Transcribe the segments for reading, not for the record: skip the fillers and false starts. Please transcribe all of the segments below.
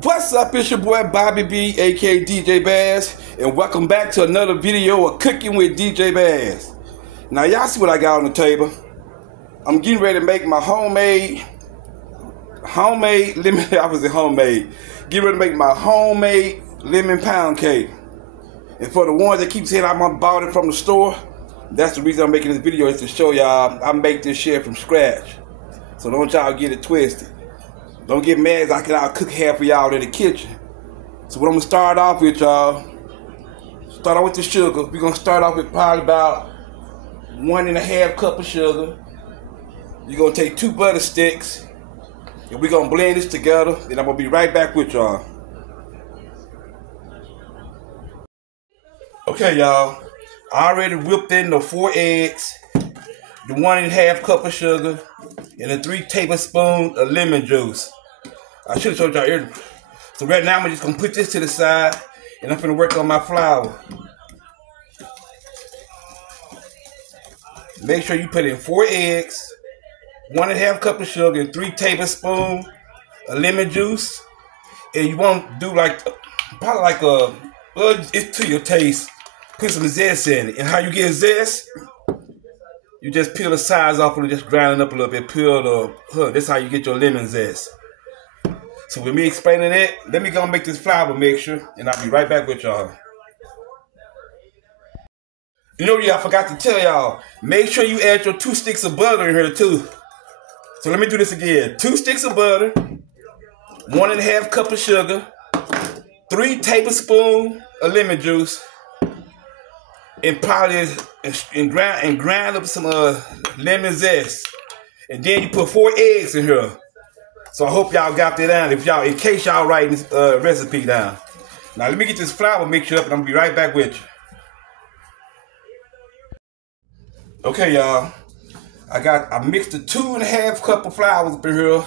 What's up, it's your boy Bobby B, aka DJ Bass, and welcome back to another video of Cooking with DJ Bass. Now y'all see what I got on the table. I'm getting ready to make my homemade lemon, Getting ready to make my homemade lemon pound cake. And for the ones that keep saying I bought it from the store, that's the reason I'm making this video, is to show y'all I make this shit from scratch. So don't y'all get it twisted. Don't get mad as I'll cook half of y'all in the kitchen. So what I'm gonna start off with, y'all, start off with the sugar. We're gonna start off with probably about 1.5 cups of sugar. You're gonna take 2 butter sticks, and we're gonna blend this together, and I'm gonna be right back with y'all. Okay, y'all, I already whipped in the 4 eggs, the 1.5 cup of sugar, and the 3 tablespoons of lemon juice. I should have showed y'all earlier. So right now I'm just gonna put this to the side, and I'm gonna work on my flour. Make sure you put in 4 eggs, 1.5 cup of sugar, and 3 tablespoons of lemon juice. And you want to do probably like it's to your taste. Put some zest in it. And how you get zest? You just peel the sides off and just grind it up a little bit. Peel the hood. That's how you get your lemon zest. So with me explaining it, let me go make this flour mixture, and I'll be right back with y'all. You know, I forgot to tell y'all, make sure you add your 2 sticks of butter in here too. So let me do this again. 2 sticks of butter, 1.5 cup of sugar, 3 tablespoons of lemon juice, and probably grind up some lemon zest. And then you put 4 eggs in here. So I hope y'all got that down. In case y'all writing this recipe down. Now let me get this flour mixture up, and I'm gonna be right back with you. Okay, y'all. I mixed the 2.5 cup of flour up in here.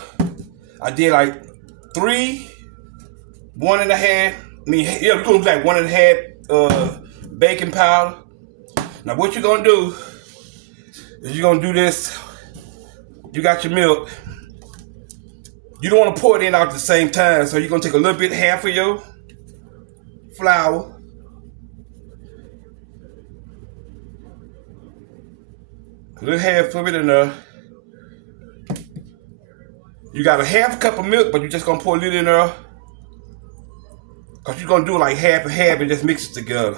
I did like 3, 1.5. We're gonna do like 1.5 baking powder. Now what you're gonna do is you're gonna do this. You got your milk. You don't want to pour it in all at the same time, so you're gonna take a little bit, half of your flour, a little half of it in there. You got a 1/2 cup of milk, but you're just gonna pour a little in there, cause you're gonna do like half and half and just mix it together.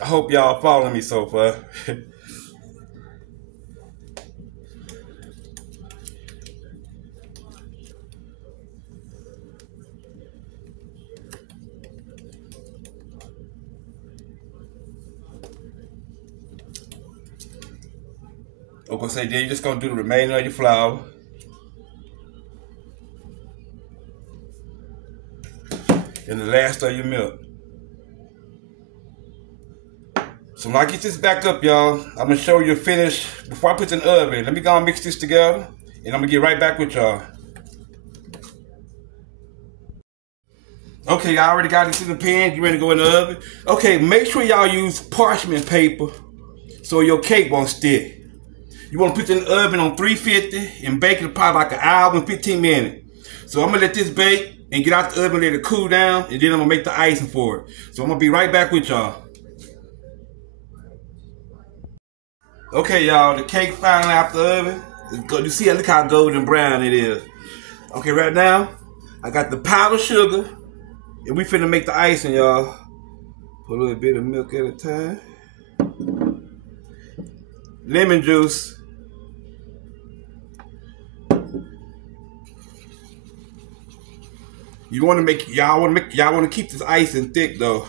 I hope y'all following me so far. Okay, so then you're just gonna do the remainder of your flour. And the last of your milk. So when I get this back up, y'all, I'm gonna show you a finish before I put it in the oven. Let me go and mix this together, and I'm gonna get right back with y'all. Okay, I already got this in the pan. You ready to go in the oven? Okay, make sure y'all use parchment paper so your cake won't stick. You want to put it in the oven on 350 and bake it probably like 1 hour and 15 minutes. So I'm gonna let this bake and get out the oven, let it cool down, and then I'm gonna make the icing for it. So I'm gonna be right back with y'all. Okay, y'all, the cake finally out the oven. You see, look how golden brown it is. Okay, right now, I got the powdered sugar, and we finna make the icing, y'all. Put a little bit of milk at a time. Lemon juice. Y'all want to keep this icing thick though.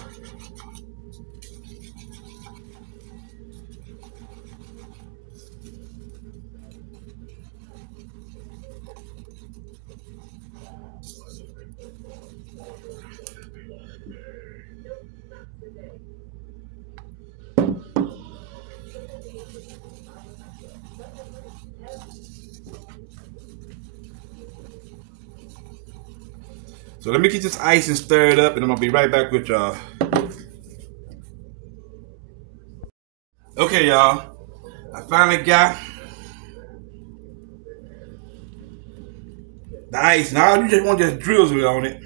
So let me get this icing stirred up, and I'm gonna be right back with y'all. Okay, y'all. I finally got the ice. Now you just want to just drizzle it on it.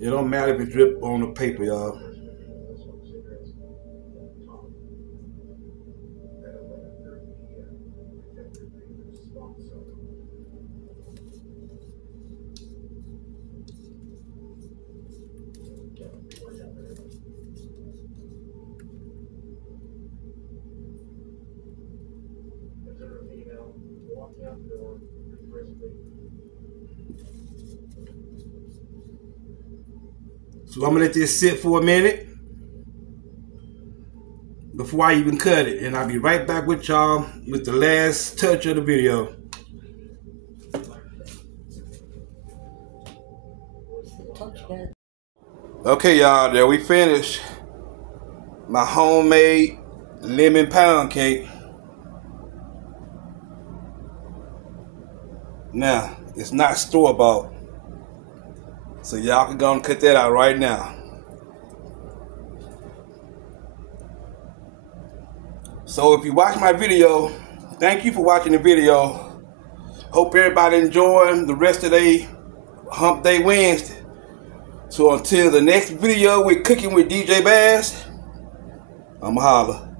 It don't matter if it drip on the paper, y'all. So I'm gonna let this sit for a minute before I even cut it, and I'll be right back with y'all with the last touch of the video. Okay, y'all, there we finished my homemade lemon pound cake. Now, it's not store-bought, so y'all can go and cut that out right now. So if you watch my video, thank you for watching the video. Hope everybody enjoying the rest of their Hump Day Wednesday. So until the next video with Cooking with DJ Bass, I'ma holla.